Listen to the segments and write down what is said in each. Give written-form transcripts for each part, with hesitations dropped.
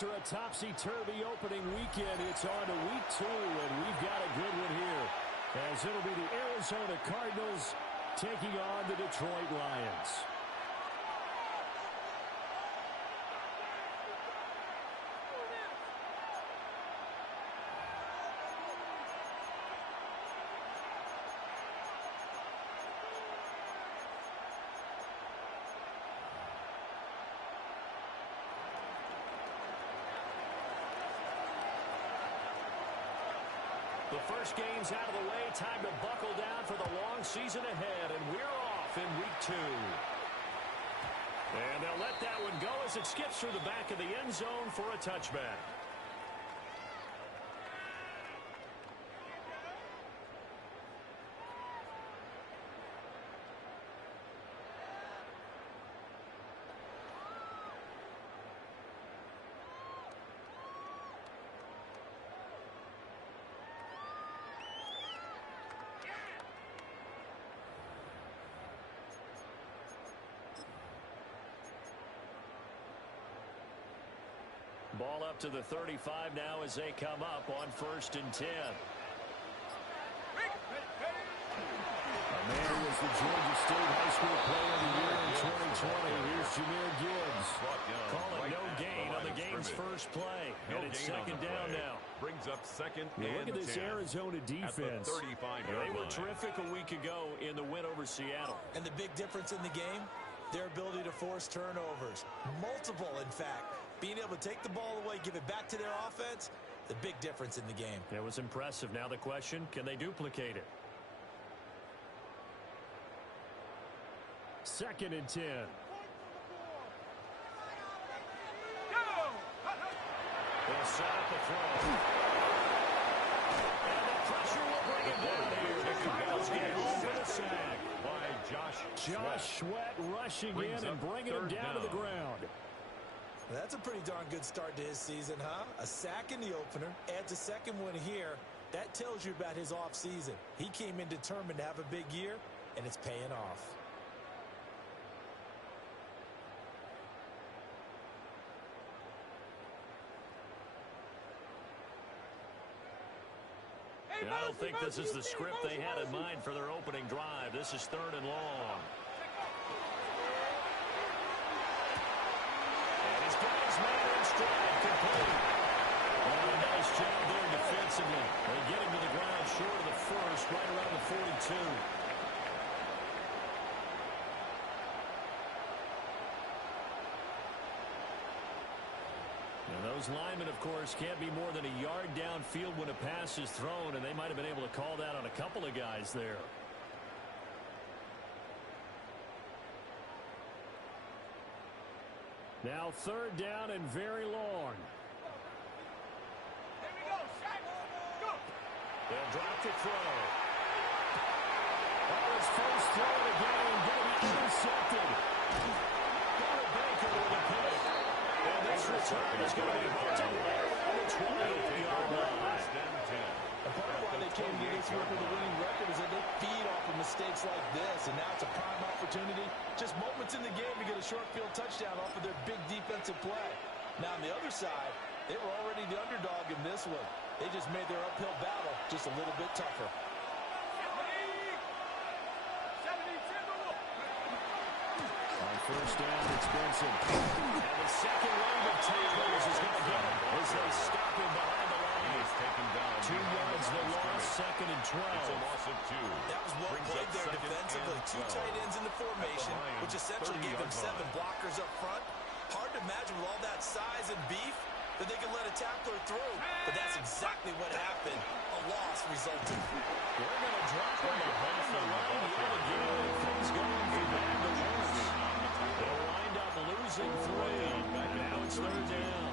After a topsy-turvy opening weekend, it's on to week 2, and we've got a good one here, as it'll be the Arizona Cardinals taking on the Detroit Lions. The first game's out of the way. Time to buckle down for the long season ahead, and we're off in week 2. And they'll let that one go as it skips through the back of the end zone for a touchback. Ball up to the 35 now as they come up on 1st and 10. A man who was the Georgia State High School Player of the Year in 2020. Here's Jahmyr Gibbs. Call it no gain on the game's first play. And it's second down now. Brings up second and 10. Look at this Arizona defense. They were terrific a week ago in the win over Seattle. And the big difference in the game, their ability to force turnovers. Multiple, in fact. Being able to take the ball away, give it back to their offense, the big difference in the game. It was impressive. Now the question, can they duplicate it? 2nd and 10. They'll set up the throw. And the pressure will bring it down here. The Cardinals get home for the sack. Josh Sweat rushing in and bringing him down to the ground. That's a pretty darn good start to his season, huh? A sack in the opener, adds a second one here. That tells you about his offseason. He came in determined to have a big year, and it's paying off. I don't think this is the script they had in mind for their opening drive. This is 3rd and long. Nice job there defensively. They get him to the ground short of the first, right around the 42. And those linemen, of course, can't be more than a yard downfield when a pass is thrown, and they might have been able to call that on a couple of guys there. Now 3rd down and very long. Here we go, Shaq. Go. They'll drop the throw. Oh, his first throw of the game going to be intercepted. Got a Baker with a pick. And this return is going to be hard to right around the 20-yard line. A part of why they came to this work with a winning record is that they feed off of mistakes like this, and now it's a prime opportunity. Just moments in the game to get a short field touchdown off of their big defensive play. Now on the other side, they were already the underdog in this one. They just made their uphill battle just a little bit tougher. On 1st down, it's Benson. And the second wave of tackles is going to get him as they stop him behind the line. He's taken down. 2 yards the loss, 2nd and 12. It's a loss of 2. That was well played there defensively. 2 tight ends in the formation, which essentially gave them 7 blockers up front. Hard to imagine with all that size and beef that they could let a tackler through. But that's exactly what happened. A loss resulted. We're going to drop him behind the line yet again. Things going from bad to worse. They'll wind up losing 3. And now it's 3rd down.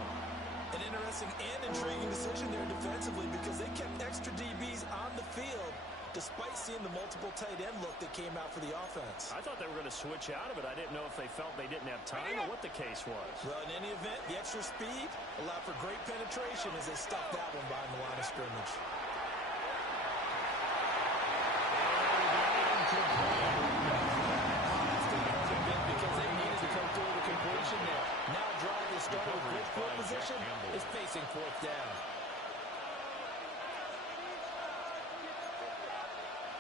An interesting and intriguing decision there defensively because they kept extra DBs on the field despite seeing the multiple tight end look that came out for the offense. I thought they were going to switch out of it. I didn't know if they felt they didn't have time or what the case was. Well, in any event, the extra speed allowed for great penetration as they stuffed that one behind the line of scrimmage. Because they needed to come through the completion there. Now drive is started with good field position. formation is facing fourth down.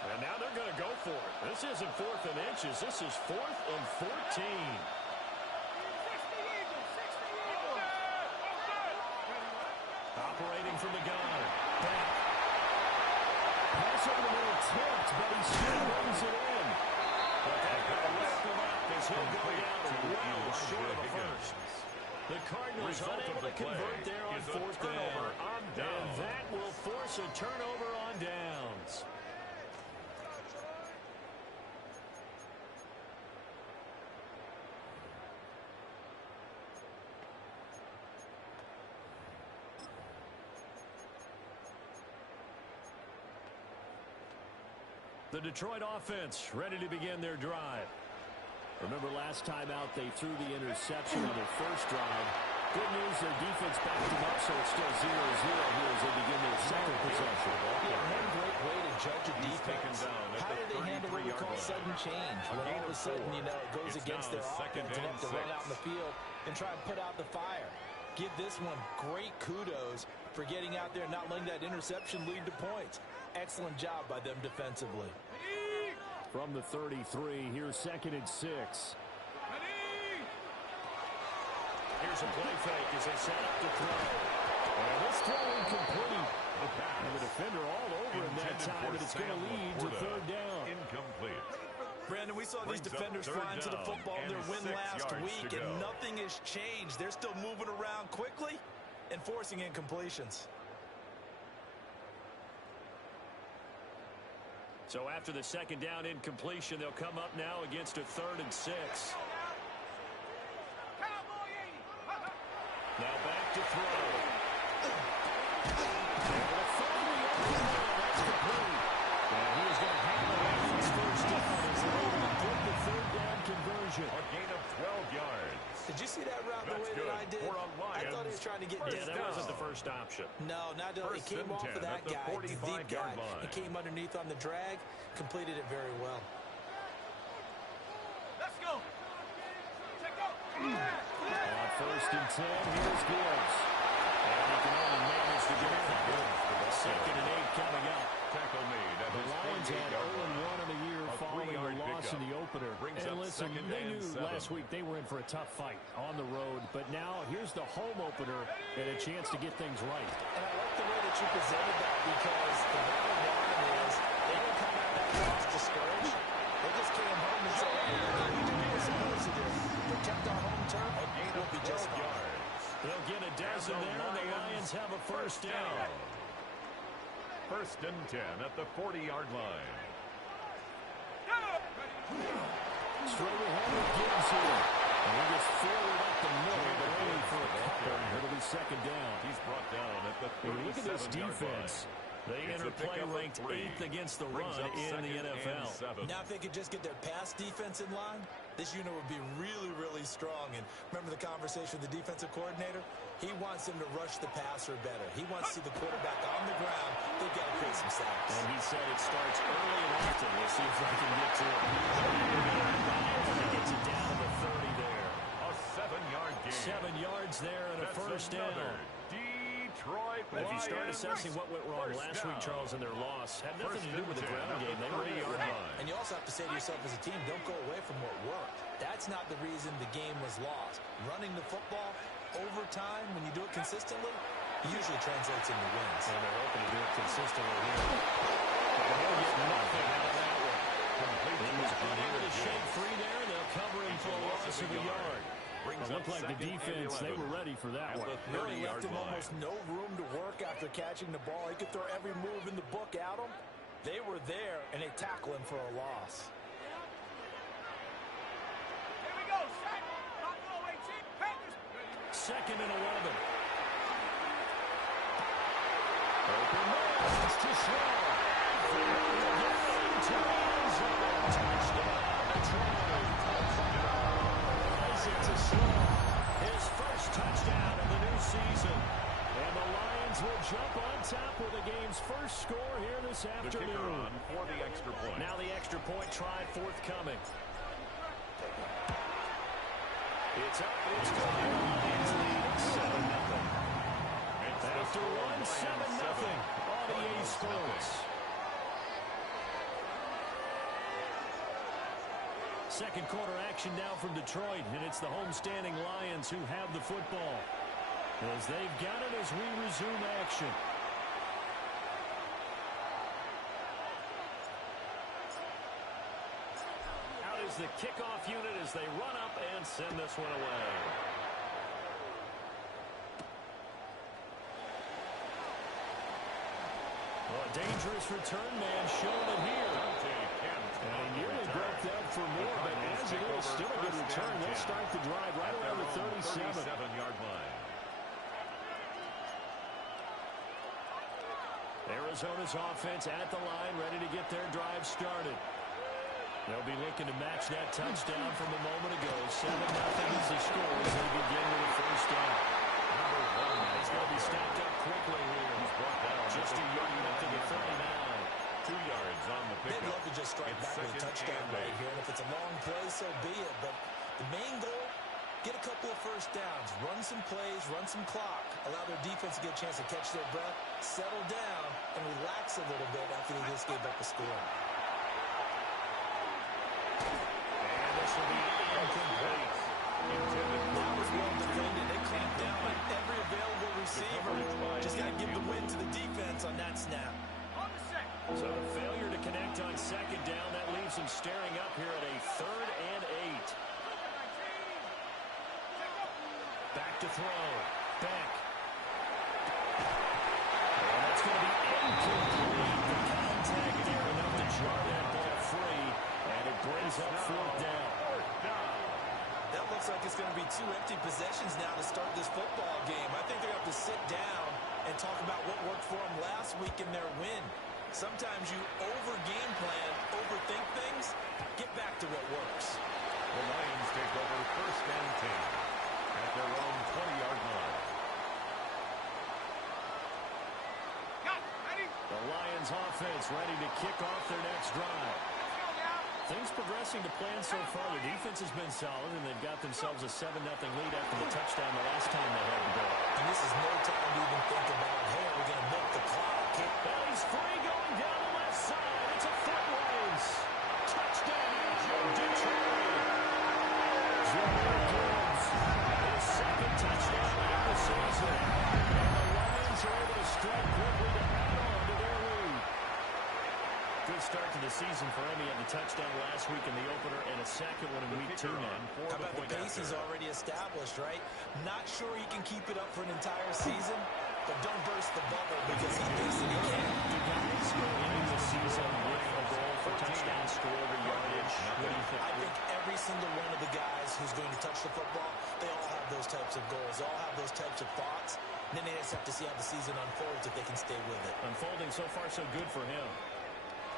And now they're going to go for it. This isn't 4th and inches. This is 4th and 14. Operating from the gun. Back. Pass over the middle, tipped, but he still brings it in. But that will wrap him up as he'll go down well short of the first. The Cardinals unable to convert there on 4th down. And that will force a turnover on downs. The Detroit offense ready to begin their drive. Remember last time out they threw the interception on their first drive. Good news, their defense backed them up, so it's still 0-0 here as they begin their second possession. Yeah, one great way to judge a defense. How do they handle what we call sudden change? When all of a sudden, you know, it goes against their offense and they have to run out in the field and try and put out the fire. Give this one great kudos for getting out there and not letting that interception lead to points. Excellent job by them defensively. From the 33, here's 2nd and 6. Here's a play fake as they set up to throw. And this throw incomplete. And the defender all over him that time, but it's going to lead to 3rd down. Incomplete. Brandon, we saw these defenders flying to the football in their win last week, and nothing has changed. They're still moving around quickly and forcing incompletions. So after the 2nd down incompletion, they'll come up now against a 3rd and 6. Now back to throw. That's complete. And he is going to handle that for his first down as they're able to get the 3rd down conversion. A gain of 12 yards. Did you see that route the way that I did? I thought he was trying to get deep. Yeah, that wasn't the first option. No, not it came off of that guy, the deep guy. It came underneath on the drag, completed it very well. Let's go. On 1st and 10, here's Gibbs. And he can only manage to get it. 2nd and 8 coming up. Tackle made. The Lions had 0-1 in the year following the loss in the opener. And listen, they knew last week they were in for a tough fight on the road. But now here's the home opener and a chance to get things right. And I like the way that you presented that because the bottom line is they didn't come out of that loss discouraged. They just came home and said, hey, we did what we're supposed to do. Protect our home turf. We'll be just fine. They'll get a dozen there, and the Lions have a first down. 1st and 10 at the 40-yard line. Straight ahead with Gibbs here. And he gets forward up the middle, but only for a couple. It'll be 2nd down. He's brought down at the 37-yard line. Look at this defense. They enter play ranked 8th against the run in the NFL. Now if they could just get their pass defense in line, this unit would be really, really strong. And remember the conversation with the defensive coordinator? He wants them to rush the passer better. He wants to see the quarterback on the ground. They've got to create some sacks. And he said it starts early and often. We'll see if they can get to it. He gets it down to the 30 there. A 7-yard gain. 7 yards there and a first down. Detroit But if you start assessing what went wrong last week, Charles, in their loss, had nothing to do with the ground game. They were and you also have to say to yourself as a team, don't go away from what worked. That's not the reason the game was lost. Running the football over time, when you do it consistently, it usually translates into wins. And they're hoping to do it consistently here. But they'll get nothing out of that one. He was unable to shake free there. They'll cover him for a loss of a yard. It looked like the defense, they were ready for that one. Really left him almost no room to work after catching the ball. He could throw every move in the book at him. They were there, and they tackle him for a loss. Here we go. Set. Not go away, team. Panthers. 2nd and 11. Open miles to Shaw. Touchdown, Detroit. To Shaw, his first touchdown of the new season. And the Lions will jump on top with the game's first score here this afternoon. The kicker on for the extra point. Now the extra point try forthcoming. It's up, it's good. Lions lead 7-0. second quarter action now from Detroit, and it's the homestanding Lions who have the football. As they've got it as we resume action. Out is the kickoff unit as they run up and send this one away. Well, a dangerous return man showing it here. And he nearly broke that for more, but as it is, still a good return. They'll start the drive right around the 37-yard line. Arizona's offense at the line, ready to get their drive started. They'll be looking to match that touchdown from a moment ago. 7-0 is the score as they begin with a first down. It's going to be stacked up quickly here. He's brought down just a yard up to the 39. 2 yards on the pickup. They'd love to just strike back with a touchdown right here, and if it's a long play, so be it. But the main goal, get a couple of first downs, run some plays, run some clock, allow their defense to get a chance to catch their breath, settle down, and relax a little bit after they just gave up a score. And this will be incomplete. That was well defended. They clamped down on every available receiver. Just got to give the win to the defense on that snap. So a failure to connect on second down. That leaves them staring up here at a 3rd and 8. Back to throw. Back. And that's going to be incomplete. The contact there enough to jar that ball free. And it brings up 4th down. That looks like it's going to be 2 empty possessions now to start this football game. I think they're going to have to sit down and talk about what worked for them last week in their win. Sometimes you over-game plan, overthink things. Get back to what works. The Lions take over 1st and 10 at their own 20-yard line. The Lions offense ready to kick off their next drive. Things progressing to plan so far. The defense has been solid, and they've got themselves a 7-0 lead after the touchdown the last time they had the ball. And this is no time to even think about, hey, are we going to milk the clock? He's free going down the left side. It's a foot race. Touchdown, Detroit. Jameer Gibbs, his 2nd touchdown of the season. And the Lions are able to strike quickly to add on to their lead. Good start to the season for him. He had the touchdown last week in the opener and a second one in week 2 now. How about the pace he's already established, right? Not sure he can keep it up for an entire season, but don't burst the bubble because he thinks that he can. Do guys go into the season with a goal for touchdown score or yardage? What do you think? I think every single one of the guys who's going to touch the football, they all have those types of goals. They all have those types of thoughts. And then they just have to see how the season unfolds if they can stay with it. Unfolding so far so good for him.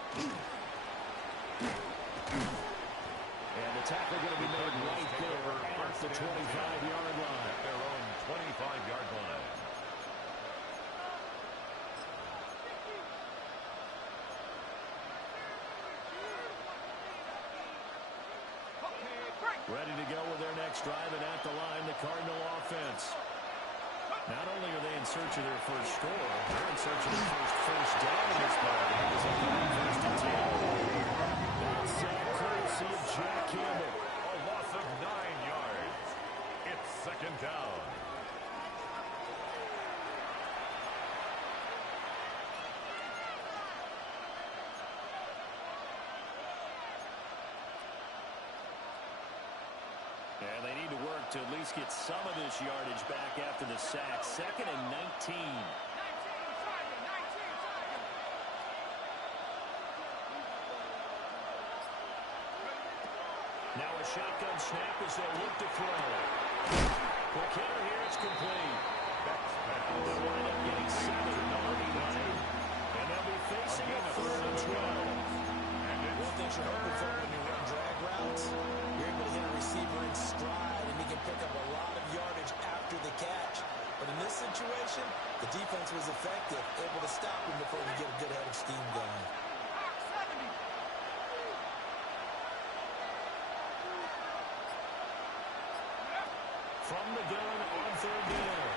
And the tackle going to be made right there at the 25-yard line. At their own 25-yard line. Ready to go with their next drive, and at the line, the Cardinal offense. Not only are they in search of their first score, they're in search of their first down in this ball game. As they go on 1st and 10. That's courtesy of Jack Campbell. A loss of 9 yards. It's 2nd down. And they need to work to at least get some of this yardage back after the sack. 2nd and 19. Now a shotgun snap as they look to throw. Quick hitter here, it's complete. They'll wind up getting 7 anyway. And they'll be facing a 3rd and 12. One thing you're hoping for when you run drag routes, you're able to hit a receiver in stride, and he can pick up a lot of yardage after the catch. But in this situation, the defense was effective, able to stop him before he get a good head of steam going. From the gun on 3rd down.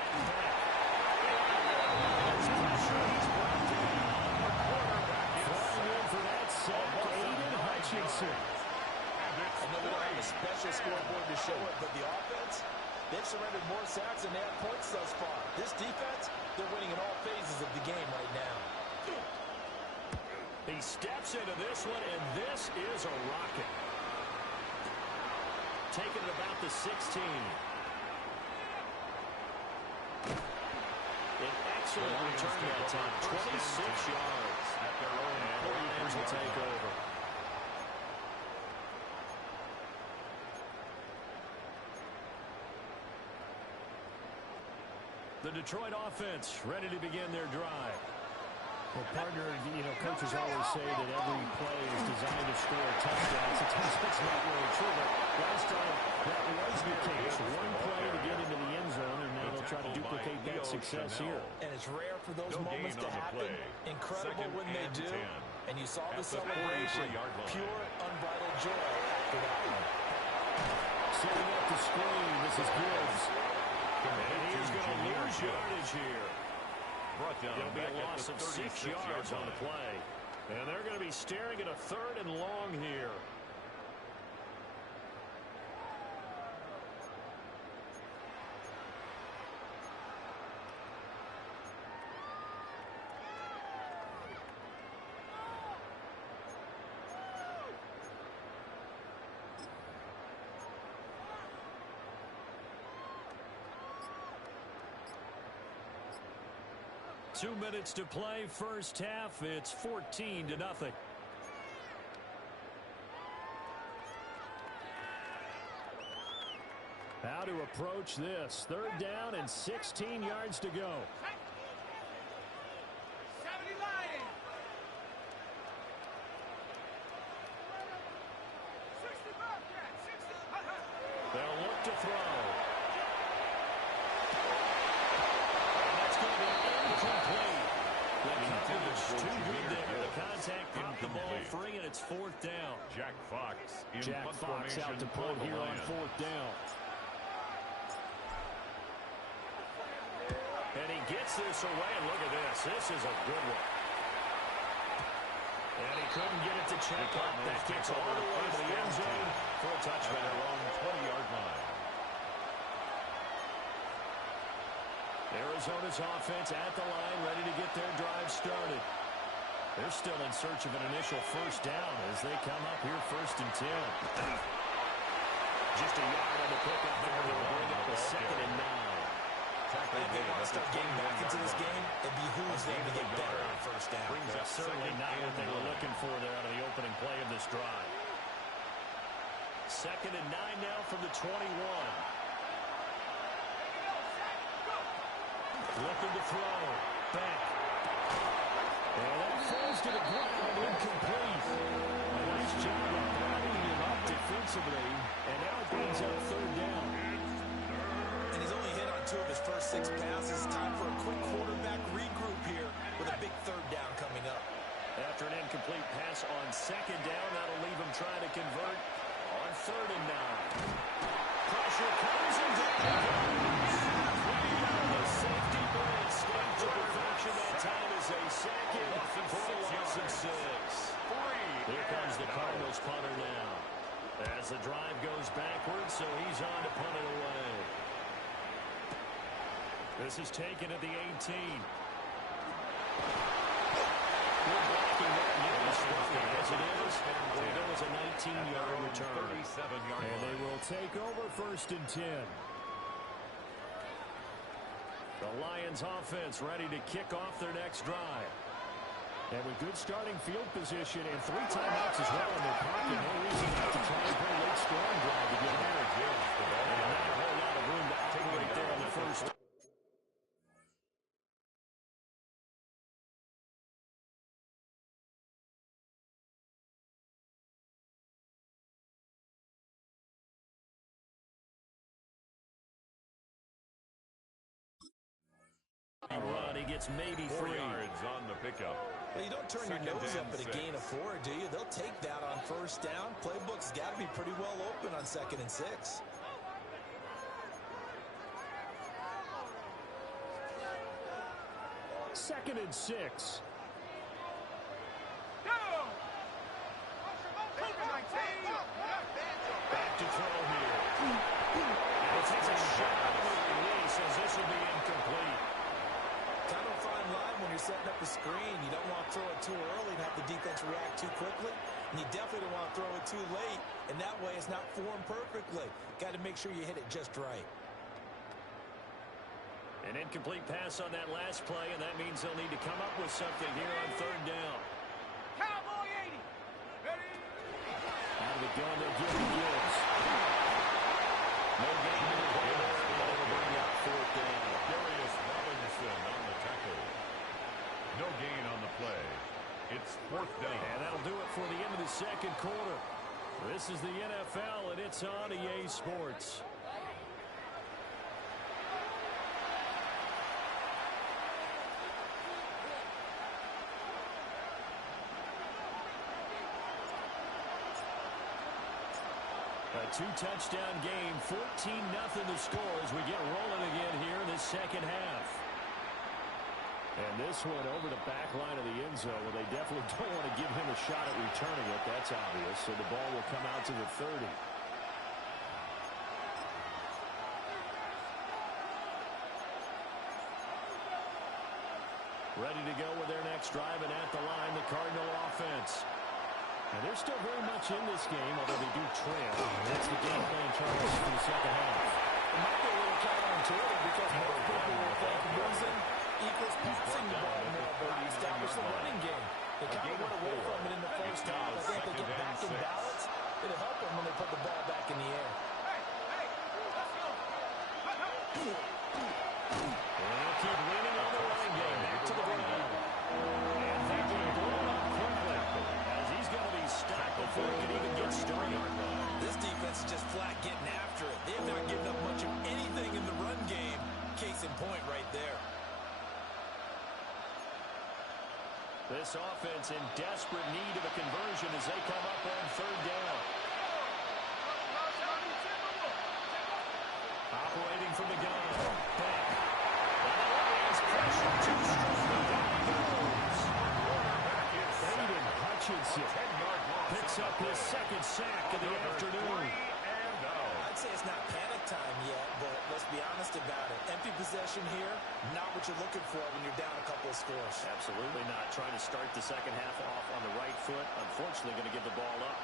There's pressure. He's brought down. Flying in for that sack, Aiden Hutchinson. Another special scoreboard to show it, but the offense, they've surrendered more sacks than they have points thus far. This defense, they're winning in all phases of the game right now. He steps into this one, and this is a rocket. Taking it about the 16. An excellent return that time. 26 yards. At their own And the Lions will take over. The Detroit offense ready to begin their drive. Well, partner, coaches always say that every play is designed to score a touchdown. Sometimes that's not really true, but last time that was the case. One play to get into the end zone, and now they'll try to duplicate that success here. And it's rare for those moments to happen. Incredible when they do. And you saw the celebration. Pure, unbridled joy after that one. Setting up the screen. This is Gibbs. And he is going to lose yardage here. It'll be a loss of 6 yards on the play. And they're going to be staring at a 3rd and long here. Two minutes to play, first half. It's 14-0. How to approach this? 3rd down and 16 yards to go. 70 Lions. 60 Bobcats. 60. They'll look to throw. And that's going to be incomplete. The coverage too good there. The contact got the ball free, and it's 4th down. Jack Fox in Jack punt Fox out to formation punt here on 4th down. And he gets this away, and look at this. This is a good one. And he couldn't get it to check up. That kicks all the way to the end zone for a touchback. At their own 20-yard line. Arizona's offense at the line, ready to get their drive started. They're still in search of an initial first down as they come up here 1st and 10. Just a yard on the pickup there. They'll bring up a 2nd and 9. If they want to start getting back into this game, it behooves them to get better on first down. That's certainly not what they were looking for there out of the opening play of this drive. 2nd and 9 now from the 21. Looking to throw. Back. And that falls to the ground, incomplete. A nice job of binding him up defensively, and now it brings up 3rd down. And he's only hit on 2 of his first 6 passes. Time for a quick quarterback regroup here with a big 3rd down coming up. After an incomplete pass on 2nd down, that'll leave him trying to convert on 3rd and 9. Pressure comes and down he goes. The safety blitz stayed to perfection that time as a second for a loss of 6. Here comes the Cardinals punter now. As the drive goes backwards, so he's on to punt it away. This is taken at the 18. Good blocking there. As it is, there was a 19-yard return. And they will take over 1st and 10. The Lions offense ready to kick off their next drive. And with good starting field position and 3 timeouts as well in their pocket, no reason not to try and play a late scoring drive to get there. And not a whole lot of room to operate there on the first. Run, he gets maybe 4 3 yards on the pickup. Well, you don't turn your nose up at a gain of 4, do you? They'll take that on first down. Playbook's got to be pretty well open on 2nd and 6. Second and 6. Back to throw. setting up a screen. You don't want to throw it too early and have the defense react too quickly. And you definitely don't want to throw it too late. And that way it's not formed perfectly. Got to make sure you hit it just right. An incomplete pass on that last play, and that means they'll need to come up with something here on third down. Cowboy 80. Ready? Out of the gun, they'll give it Gibbs. No gain in the play there, and it'll bring out fourth down. Darius Robinson on the tackle. No gain on the play. It's fourth down. And that'll do it for the end of the second quarter. This is the NFL, and it's on EA Sports. A two-touchdown game, 14-0 the score as we get rolling again here in the second half. And this one over the back line of the end zone. Well, they definitely don't want to give him a shot at returning it. That's obvious. So the ball will come out to the 30. Ready to go with their next drive, and at the line, the Cardinal offense. And they're still very much in this game, although they do trail. That's the game plan, Charles, for the second half. It might be a little counterintuitive because most people will think Wilson equals passing the ball more, but establish the running game. They kind of went away from it in the first half. I think they get back in balance. It'll help them when they put the ball back in the air. Hey, let's go. And they'll keep leaning on the running game. Back to the ground. And they're going to blow it up quickly as he's going to be stopped before he can even get started. This defense is just flat getting after it. They've not given up much of anything in the run game. Case in point right there. This offense in desperate need of a conversion as they come up on third down. Operating from the gun. Back. And the Lions pressure too strong. Down he goes. Aiden Hutchinson picks up his second sack of the afternoon. I'd say it's not panic time yet, but let's be honest about it. Empty possession here, not what you're looking for when you're down a couple of scores. Absolutely not. Trying to start the second half off on the right foot. Unfortunately, going to give the ball up.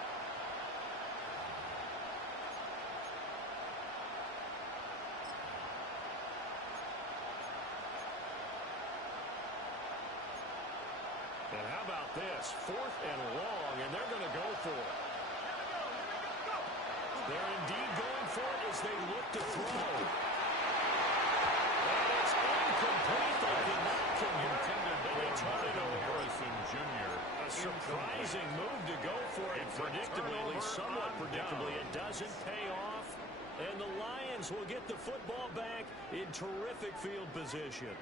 And how about this? Fourth and long, and they're going to go for it. They're indeed going for it as they look to throw. And it's incomplete. They did not convert, and they turn it over. Harrison Jr. A surprising move to go for it. Predictably, at least somewhat predictably, it doesn't pay off. And the Lions will get the football back in terrific field position.